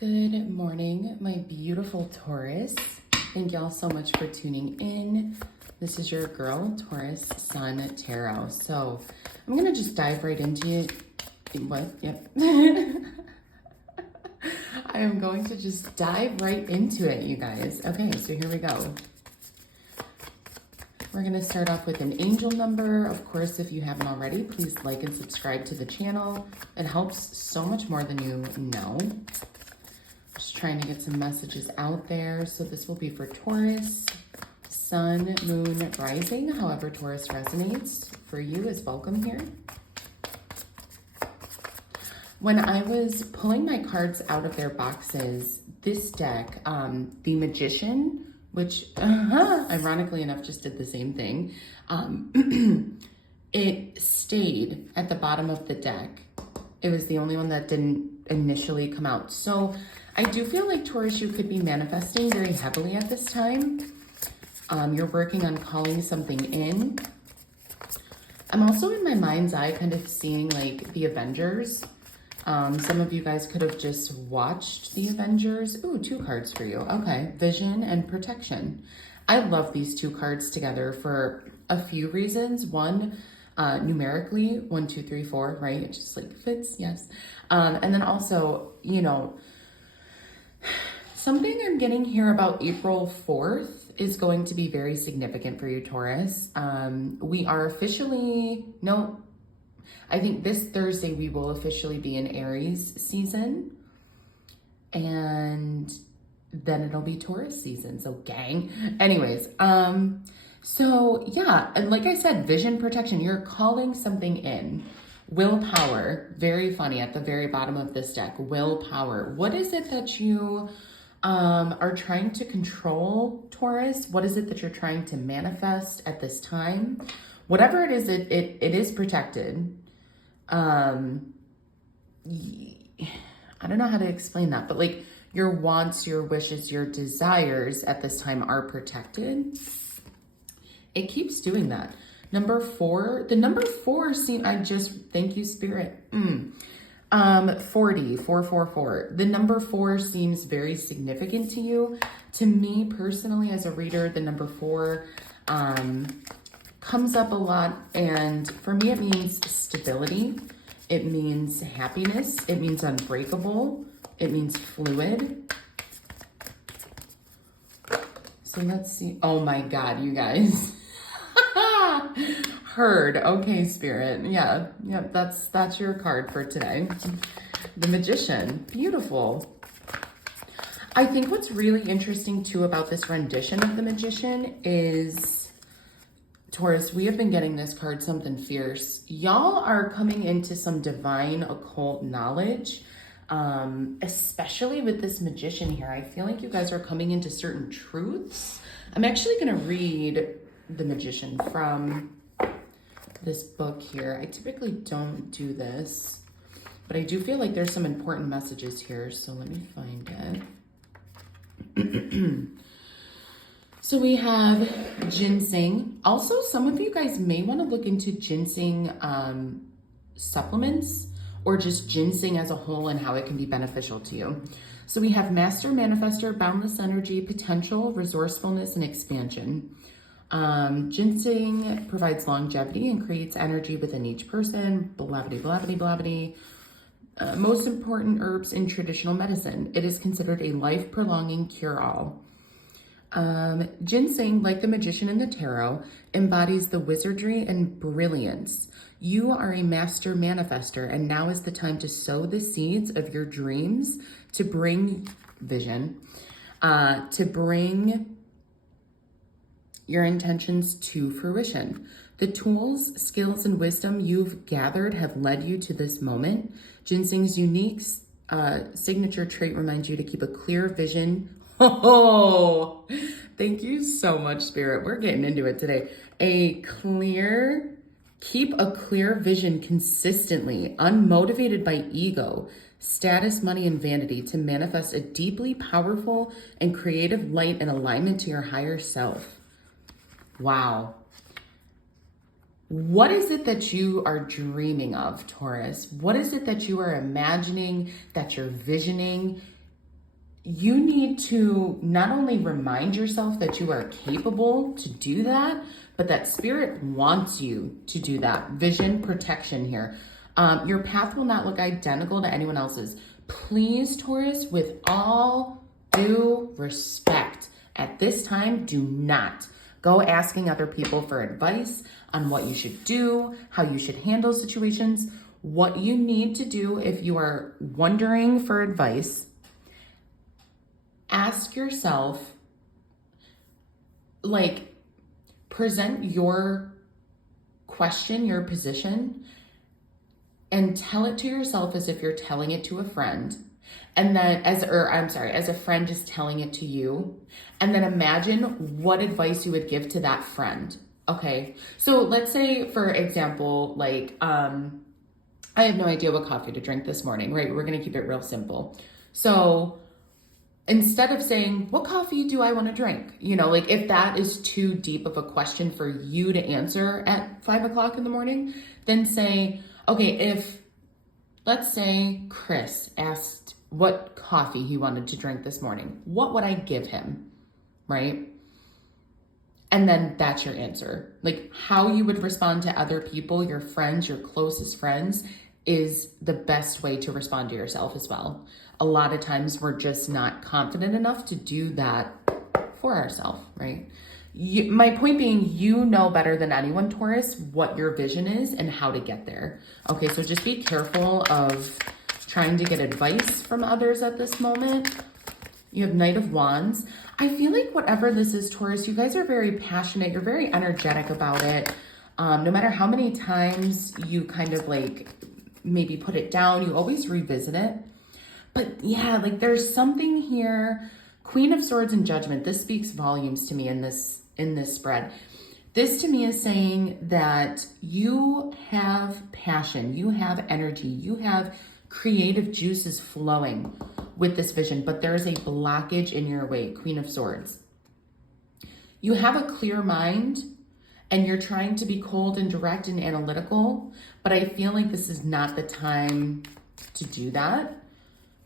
Good morning, my beautiful Taurus. Thank y'all so much for tuning in. This is your girl, Taurus Sun Tarot. So I'm gonna just dive right into it. What? Yep. I am going to just dive right into it, you guys. Okay, so here we go. We're gonna start off with an angel number. Of course, if you haven't already, please like and subscribe to the channel. It helps so much more than you know. Just trying to get some messages out there. So this will be for Taurus, Sun, Moon, Rising. However Taurus resonates for you is welcome here. When I was pulling my cards out of their boxes, this deck, the Magician, which ironically enough just did the same thing, it stayed at the bottom of the deck. It was the only one that didn't initially come out. So I do feel like, Taurus, you could be manifesting very heavily at this time. You're working on calling something in. I'm also in my mind's eye kind of seeing like the Avengers. Some of you guys could have just watched the Avengers. Ooh, 2 cards for you. Okay, Vision and Protection. I love these 2 cards together for a few reasons. One, numerically, 1, 2, 3, 4, right? It just like fits, yes. And then also, you know, something I'm getting here about April 4th is going to be very significant for you, Taurus. We are officially, I think this Thursday we will officially be in Aries season, and then it'll be Taurus season, so gang. Anyways, so yeah, and like I said, vision, protection, you're calling something in. Willpower, very funny at the very bottom of this deck, willpower. What is it that you are trying to control, Taurus? What is it that you're trying to manifest at this time? Whatever it is, it is protected. I don't know how to explain that, but like your wants, your wishes, your desires at this time are protected. It keeps doing that. Number 4, the number 4 thank you, Spirit. 444. The number 4 seems very significant to you. To me personally, as a reader, the number 4, comes up a lot, and for me it means stability, it means happiness, it means unbreakable, it means fluid. So let's see. Oh my God, you guys. Heard. Okay, Spirit. Yeah, that's your card for today. The Magician. Beautiful. I think what's really interesting too about this rendition of the Magician is, Taurus, we have been getting this card, something fierce. Y'all are coming into some divine occult knowledge, especially with this Magician here. I feel like you guys are coming into certain truths. I'm actually going to read the Magician from this book here. I typically don't do this, but I do feel like there's some important messages here. So let me find it. So we have ginseng. Also, some of you guys may want to look into ginseng supplements, or just ginseng as a whole and how it can be beneficial to you. So we have master manifester, boundless energy, potential, resourcefulness, and expansion. Ginseng provides longevity and creates energy within each person. Blabbity, blabbity, blabbity. Most important herbs in traditional medicine. It is considered a life-prolonging cure-all. Ginseng, like the Magician in the tarot, embodies the wizardry and brilliance. You are a master manifester, and now is the time to sow the seeds of your dreams to bring vision, to bring your intentions to fruition. The tools, skills, and wisdom you've gathered have led you to this moment. Ginseng's unique signature trait reminds you to keep a clear vision. Oh, thank you so much, Spirit. We're getting into it today. Keep a clear vision consistently, unmotivated by ego, status, money, and vanity, to manifest a deeply powerful and creative light and alignment to your higher self. Wow. What is it that you are dreaming of, Taurus? What is it that you are imagining, that you're visioning? you need to not only remind yourself that you are capable to do that, but that spirit wants you to do that. Vision protection here. Your path will not look identical to anyone else's. Please, Taurus, with all due respect, at this time, do not go asking other people for advice on what you should do, how you should handle situations. What you need to do if you are wondering for advice, ask yourself, like, present your question, your position, and tell it to yourself as if you're telling it to a friend. And then as a friend is telling it to you. And then imagine what advice you would give to that friend. Okay. So let's say, for example, like, I have no idea what coffee to drink this morning, right? We're going to keep it real simple. So instead of saying, what coffee do I want to drink? You know, like, if that is too deep of a question for you to answer at 5 o'clock in the morning, then say, okay, if, let's say Chris asked what coffee he wanted to drink this morning, what would I give him, right? And then that's your answer. Like, how you would respond to other people, your friends, your closest friends, is the best way to respond to yourself as well. A lot of times we're just not confident enough to do that for ourselves, right? My point being, you know better than anyone, Taurus, what your vision is and how to get there. Okay, so just be careful of trying to get advice from others at this moment. You have Knight of Wands. I feel like whatever this is, Taurus, you guys are very passionate. You're very energetic about it. No matter how many times you kind of like maybe put it down, you always revisit it. But yeah, like, there's something here. Queen of Swords and Judgment. This speaks volumes to me in this spread. This to me is saying that you have passion, you have energy, you have creative juices flowing with this vision, but there is a blockage in your way. Queen of Swords. You have a clear mind and you're trying to be cold and direct and analytical, but I feel like this is not the time to do that.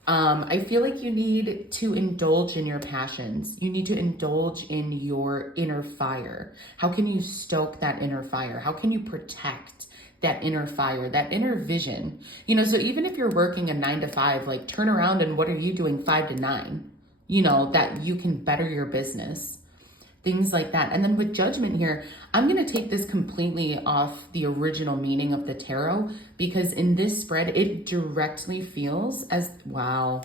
I feel like you need to indulge in your passions. You need to indulge in your inner fire. How can you stoke that inner fire? How can you protect that inner fire, that inner vision? You know, so even if you're working a 9 to 5, like, turn around and what are you doing 5 to 9? You know, that you can better your business. Things like that. And then with Judgment here, I'm going to take this completely off the original meaning of the tarot, because in this spread, it directly feels as, wow,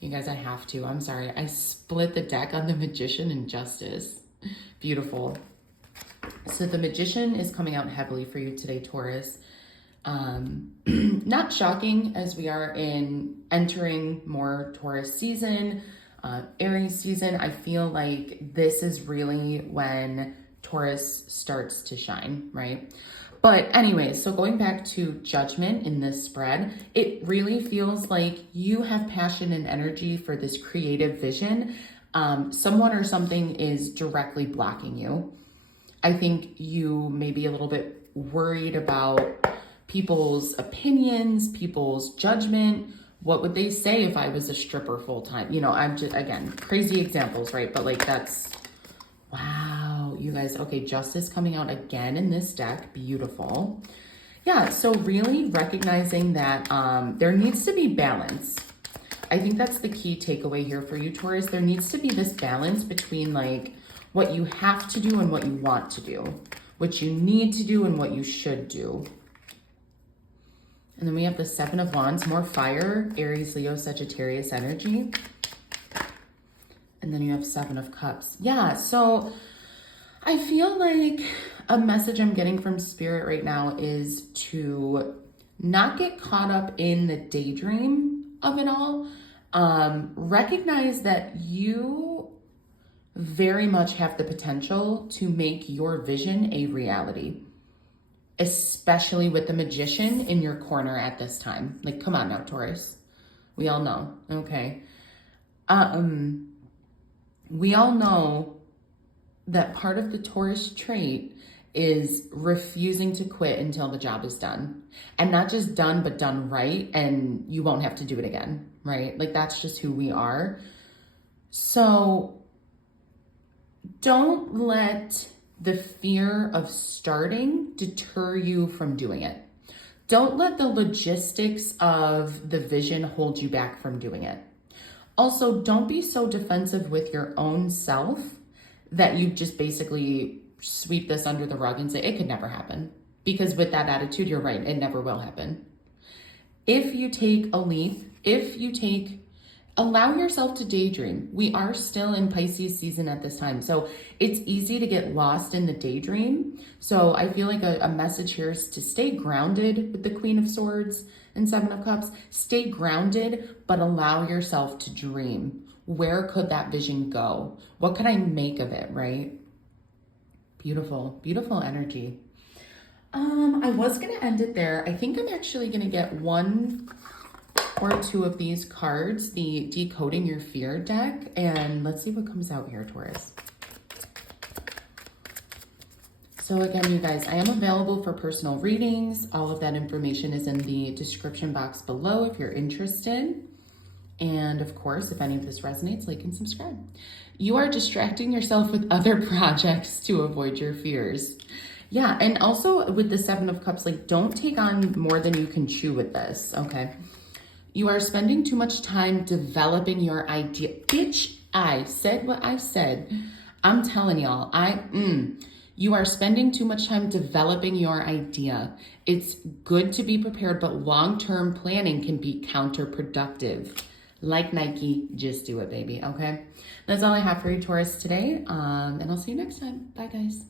you guys, I have to, I'm sorry. I split the deck on the Magician and Justice. Beautiful. So the Magician is coming out heavily for you today, Taurus. Not shocking, as we are entering more Taurus season. Aries season. I feel like this is really when Taurus starts to shine, right? But anyways, so going back to Judgment in this spread, it really feels like you have passion and energy for this creative vision. Someone or something is directly blocking you. I think you may be a little bit worried about people's opinions, people's judgment. What would they say if I was a stripper full time? You know, I'm just, again, crazy examples, right? But like, that's, wow, you guys. Okay, Justice coming out again in this deck. Beautiful. Yeah, so really recognizing that there needs to be balance. I think that's the key takeaway here for you, Taurus. There needs to be this balance between like what you have to do and what you want to do, what you need to do and what you should do. And then we have the Seven of Wands, more fire, Aries, Leo, Sagittarius energy. And then you have Seven of Cups. Yeah, so I feel like a message I'm getting from Spirit right now is to not get caught up in the daydream of it all. Recognize that you very much have the potential to make your vision a reality. Especially with the Magician in your corner at this time. Like, come on now, Taurus. We all know, okay? We all know that part of the Taurus trait is refusing to quit until the job is done. And not just done, but done right, and you won't have to do it again, right? Like, that's just who we are. So don't let the fear of starting deter you from doing it. Don't let the logistics of the vision hold you back from doing it. Also, don't be so defensive with your own self that you just basically sweep this under the rug and say, it could never happen. Because with that attitude, you're right, it never will happen. If you take a leap, allow yourself to daydream. We are still in Pisces season at this time. So it's easy to get lost in the daydream. So I feel like a message here is to stay grounded with the Queen of Swords and Seven of Cups. Stay grounded, but allow yourself to dream. Where could that vision go? What could I make of it, right? Beautiful, beautiful energy. I was going to end it there. I think I'm actually going to get one or two of these cards, the Decoding Your Fear deck, and let's see what comes out here, Taurus. So again, you guys, I am available for personal readings. All of that information is in the description box below if you're interested. And of course, if any of this resonates, like and subscribe. You are distracting yourself with other projects to avoid your fears. Yeah, and also with the Seven of Cups, like don't take on more than you can chew with this, okay? You are spending too much time developing your idea. Bitch, I said what I said. I'm telling y'all, you are spending too much time developing your idea. It's good to be prepared, but long-term planning can be counterproductive. Like Nike, just do it, baby, okay? That's all I have for you, Taurus, today. And I'll see you next time. Bye, guys.